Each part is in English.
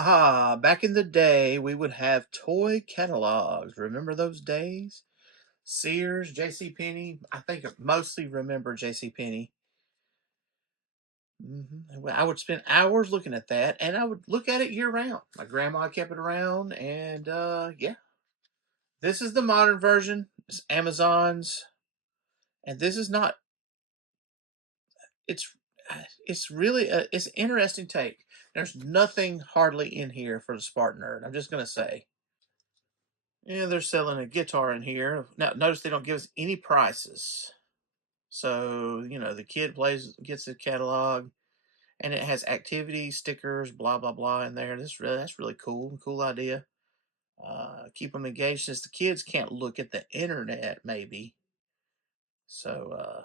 Aha, back in the day, we would have toy catalogs. Remember those days? Sears, JCPenney. I think I mostly remember JCPenney. I would spend hours looking at that, and I would look at it year round. My grandma kept it around, and yeah. This is the modern version. It's Amazon's, and this is not. It's it's really it's an interesting take. There's nothing hardly in here for the Spartan nerd. I'm just gonna say. Yeah, they're selling a guitar in here. Now, notice they don't give us any prices. So, the kid gets the catalog, and it has activities, stickers, blah, blah, blah in there. That's really cool. Cool idea. Keep them engaged since the kids can't look at the internet, maybe. So,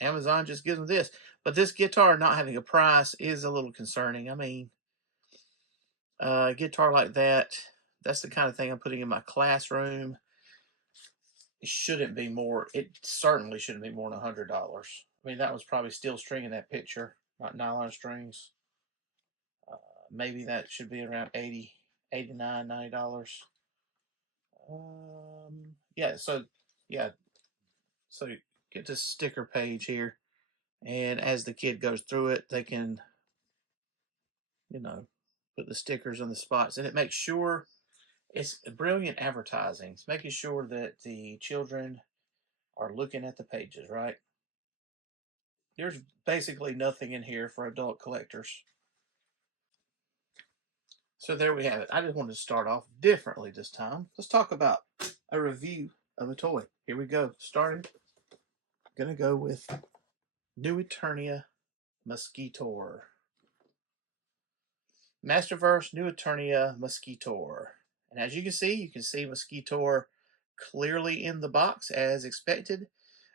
Amazon just gives them this. But this guitar not having a price is a little concerning. I mean, a guitar like that's the kind of thing I'm putting in my classroom. It certainly shouldn't be more than $100. I mean, that was probably steel string in that picture, not nylon strings. Maybe that should be around 80, 89, $90. Yeah, yeah, so you get this sticker page here, and as the kid goes through it, they can, you know, put the stickers on the spots, and it makes sure it's brilliant advertising. It's making sure that the children are looking at the pages, right? There's basically nothing in here for adult collectors. So there we have it. I just wanted to start off differently this time. Let's talk about a review of a toy. Here we go. Starting. Gonna go with New Eternia Mosquitor. Masterverse New Eternia Mosquitor. And as you can see Mosquitor clearly in the box as expected.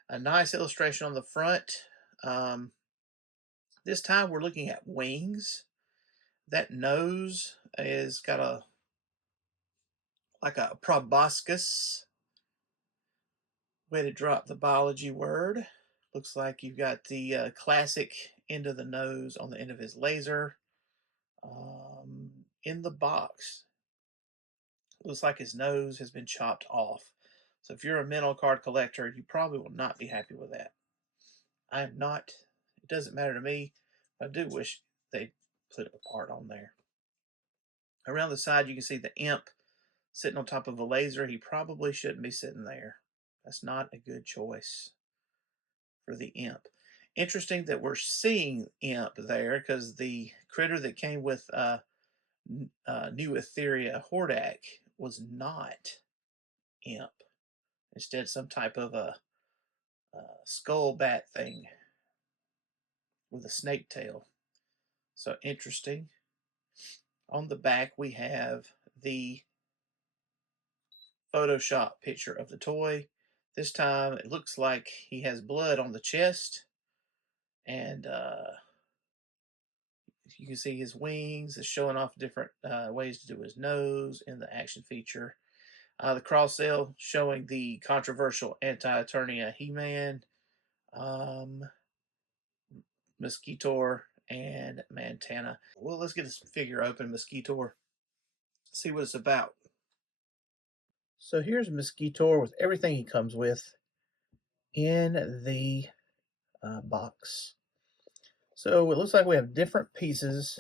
A nice illustration on the front. This time we're looking at wings. That nose is got like a proboscis. Way to drop the biology word. Looks like you've got the classic end of the nose on the end of his laser. In the box, looks like his nose has been chopped off. So if you're a mental card collector, you probably will not be happy with that. I am not. It doesn't matter to me. I do wish they'd put a part on there. Around the side, you can see the imp sitting on top of a laser. He probably shouldn't be sitting there. That's not a good choice for the imp. Interesting that we're seeing imp there because the critter that came with New Etheria Hordak was not imp. Instead, some type of a skull bat thing with a snake tail. So interesting. On the back, we have the Photoshop picture of the toy. This time, it looks like he has blood on the chest, and you can see his wings. It's showing off different ways to do his nose in the action feature. The cross sale showing the controversial anti-Eternia He-Man, Mosquitor, and Montana. Well, let's get this figure open, Mosquitor. See what it's about. So here's Mosquitor with everything he comes with in the box. So it looks like we have different pieces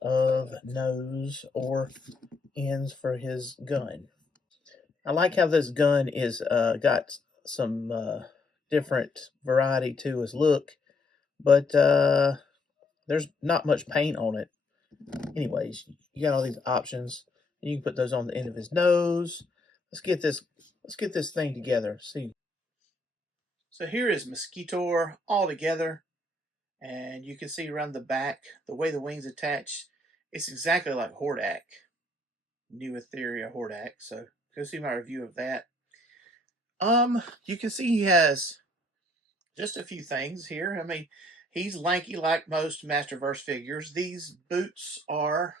of nose or ends for his gun. I like how this gun is got some different variety to his look, but there's not much paint on it. Anyways, you got all these options. You can put those on the end of his nose. Let's get this thing together. See. So here is Mosquitor all together, and you can see around the back the way the wings attach. It's exactly like Hordak, New Etheria Hordak. So go see my review of that. You can see he has just a few things here. I mean, he's lanky like most Masterverse figures. These boots are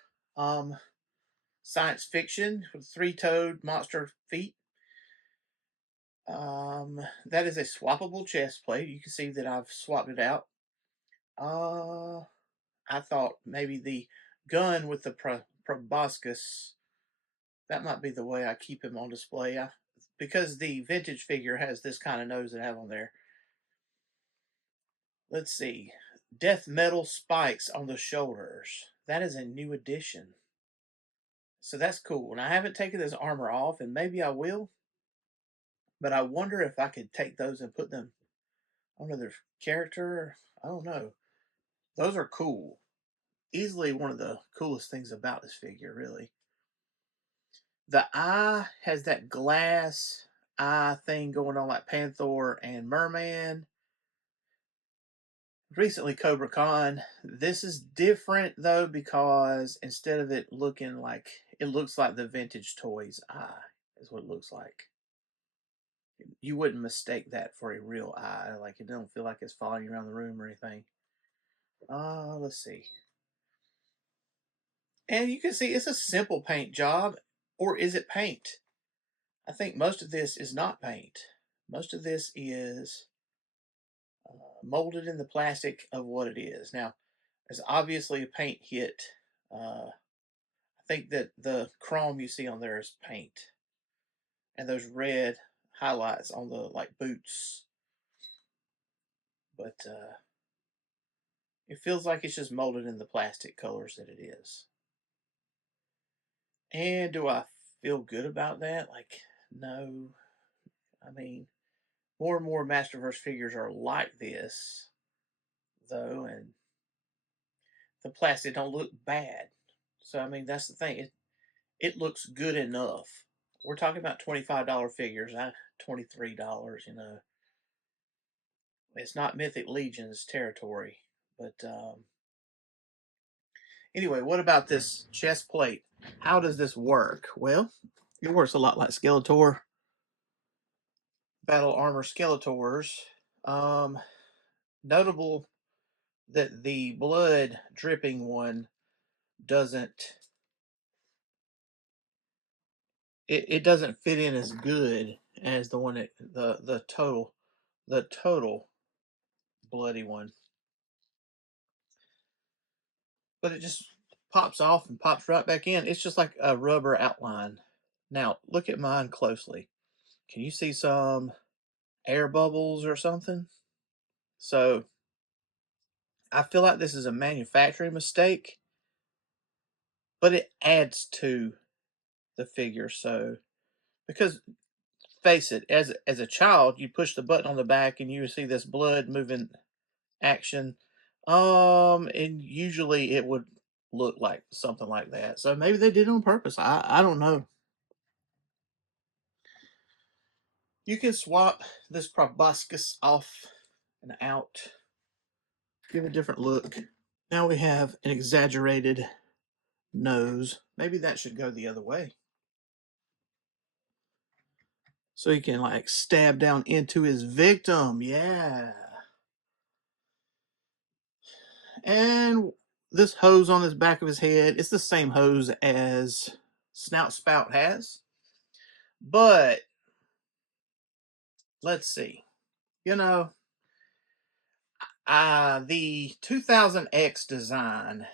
science fiction with three-toed monster feet. That is a swappable chest plate. You can see that I've swapped it out. I thought maybe the gun with the proboscis. That might be the way I keep him on display. Because the vintage figure has this kind of nose that I have on there. Let's see. Death metal spikes on the shoulders. That is a new addition. So that's cool. And I haven't taken this armor off, and maybe I will. But I wonder if I could take those and put them on another character. I don't know. Those are cool. Easily one of the coolest things about this figure, really. The eye has that glass eye thing going on like Panther and Merman. Recently Cobra Khan. This is different though because instead of it looking like, it looks like the vintage toy's eye is what it looks like. You wouldn't mistake that for a real eye. Like it don't feel like it's following you around the room or anything. Let's see. And you can see it's a simple paint job, or is it paint? I think most of this is not paint. Most of this is molded in the plastic of what it is. Now, there's obviously a paint hit. I think that the chrome you see on there is paint. And those red highlights on the like boots. But it feels like it's just molded in the plastic colors that it is. And do I feel good about that? Like, no. I mean, more and more Masterverse figures are like this, though, and the plastic don't look bad. So I mean, that's the thing. It looks good enough. We're talking about $25 figures, not $23. You know, it's not Mythic Legion's territory. But anyway, what about this chest plate? How does this work? Well, it works a lot like Skeletor, Battle Armor Skeletors. Notable that the blood dripping one doesn't, it doesn't fit in as good as the one that the total bloody one, but it just pops off and pops right back in. It's just like a rubber outline. Now look at mine closely. Can you see some air bubbles or something? So I feel like this is a manufacturing mistake, but it adds to the figure. So because face it, as a child, you push the button on the back and you see this blood moving action. And usually it would look like something like that. So maybe they did it on purpose. I don't know. You can swap this proboscis off and out. Give a different look. Now we have an exaggerated nose. Maybe that should go the other way. So he can like stab down into his victim. Yeah. And this hose on the back of his head, it's the same hose as Snout Spout has. But let's see. You know, the 2000X design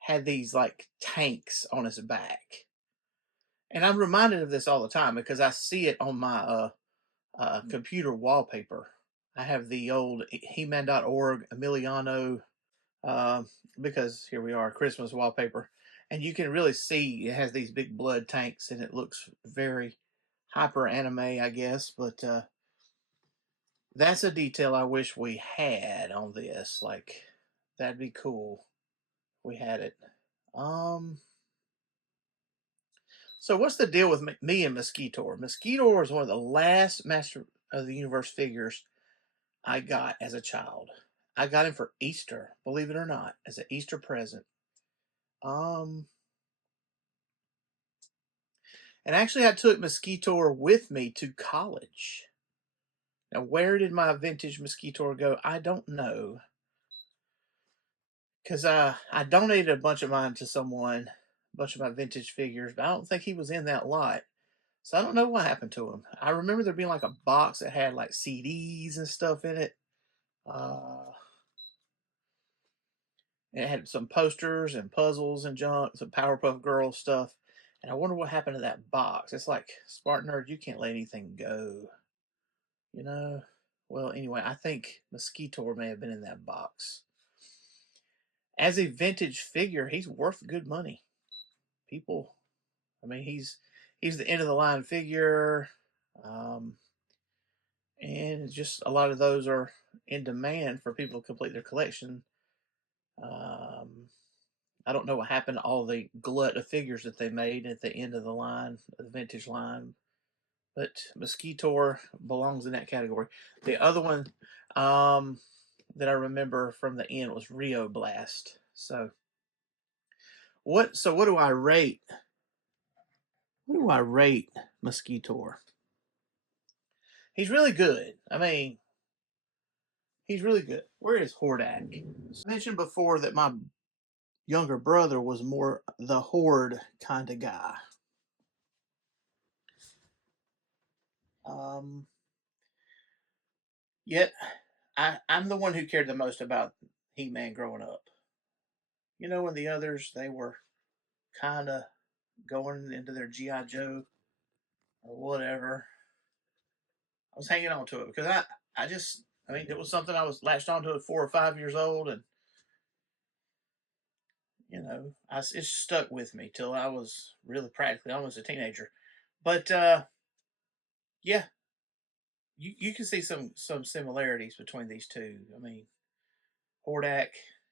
had these like tanks on his back. And I'm reminded of this all the time because I see it on my computer wallpaper. I have the old He-Man.org Emiliano, uh, because here we are, Christmas wallpaper. And you can really see it has these big blood tanks and it looks very hyper anime, I guess. But that's a detail I wish we had on this. Like, that'd be cool. We had it. Um, so what's the deal with me and Mosquitor? Mosquitor is one of the last Master of the Universe figures I got as a child. I got him for Easter, believe it or not, as an Easter present. Um, and actually I took Mosquitor with me to college. Now, where did my vintage Mosquitor go? I don't know. Because I donated a bunch of mine to someone, a bunch of my vintage figures, but I don't think he was in that lot. So I don't know what happened to him. I remember there being like a box that had like CDs and stuff in it. Uh, And it had some posters and puzzles and junk, some Powerpuff Girls stuff. And I wonder what happened to that box. It's like, SpartanNerd, you can't let anything go. You know? Well, anyway, I think Mosquitor may have been in that box. As a vintage figure, he's worth good money. People, I mean, he's the end of the line figure. Um, and just a lot of those are in demand for people to complete their collection. Um, I don't know what happened to all the glut of figures that they made at the end of the line, the vintage line, but Mosquitor belongs in that category. The other one that I remember from the end was Rio Blast. So what do I rate? What do I rate Mosquitor? He's really good. I mean, he's really good. Where is Hordak? I mentioned before that my younger brother was more the Horde kind of guy. Um, Yet I'm the one who cared the most about He-Man growing up. You know, when the others, they were kind of going into their G.I. Joe or whatever. I was hanging on to it because I mean, it was something I was latched onto at 4 or 5 years old, and you know, it stuck with me till I was really practically almost a teenager. But yeah, you can see some similarities between these two. I mean, Hordak,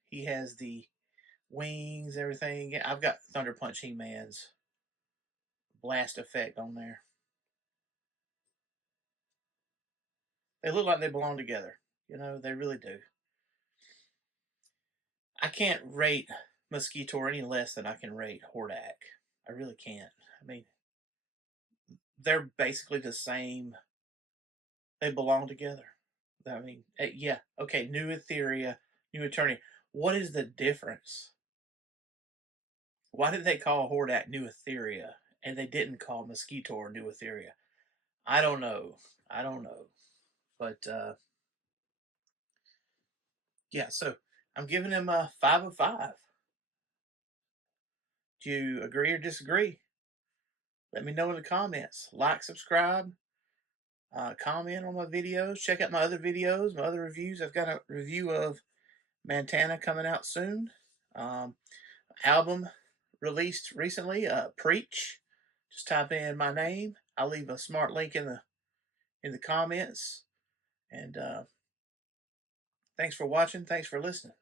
he has the wings, everything. I've got Thunder Punch He-Man's blast effect on there. They look like they belong together. You know, they really do. I can't rate Mosquitor any less than I can rate Hordak. I really can't. I mean, they're basically the same. They belong together. I mean, yeah, okay, New Etheria, New Eternia. What is the difference? Why did they call Hordak New Etheria and they didn't call Mosquitor New Etheria? I don't know. I don't know. But yeah, so I'm giving him a 5 of 5. Do you agree or disagree? Let me know in the comments. Like, subscribe, comment on my videos. Check out my other videos, my other reviews. I've got a review of Montana coming out soon. Album released recently, Preach. Just type in my name. I'll leave a smart link in the comments. And thanks for watching. Thanks for listening.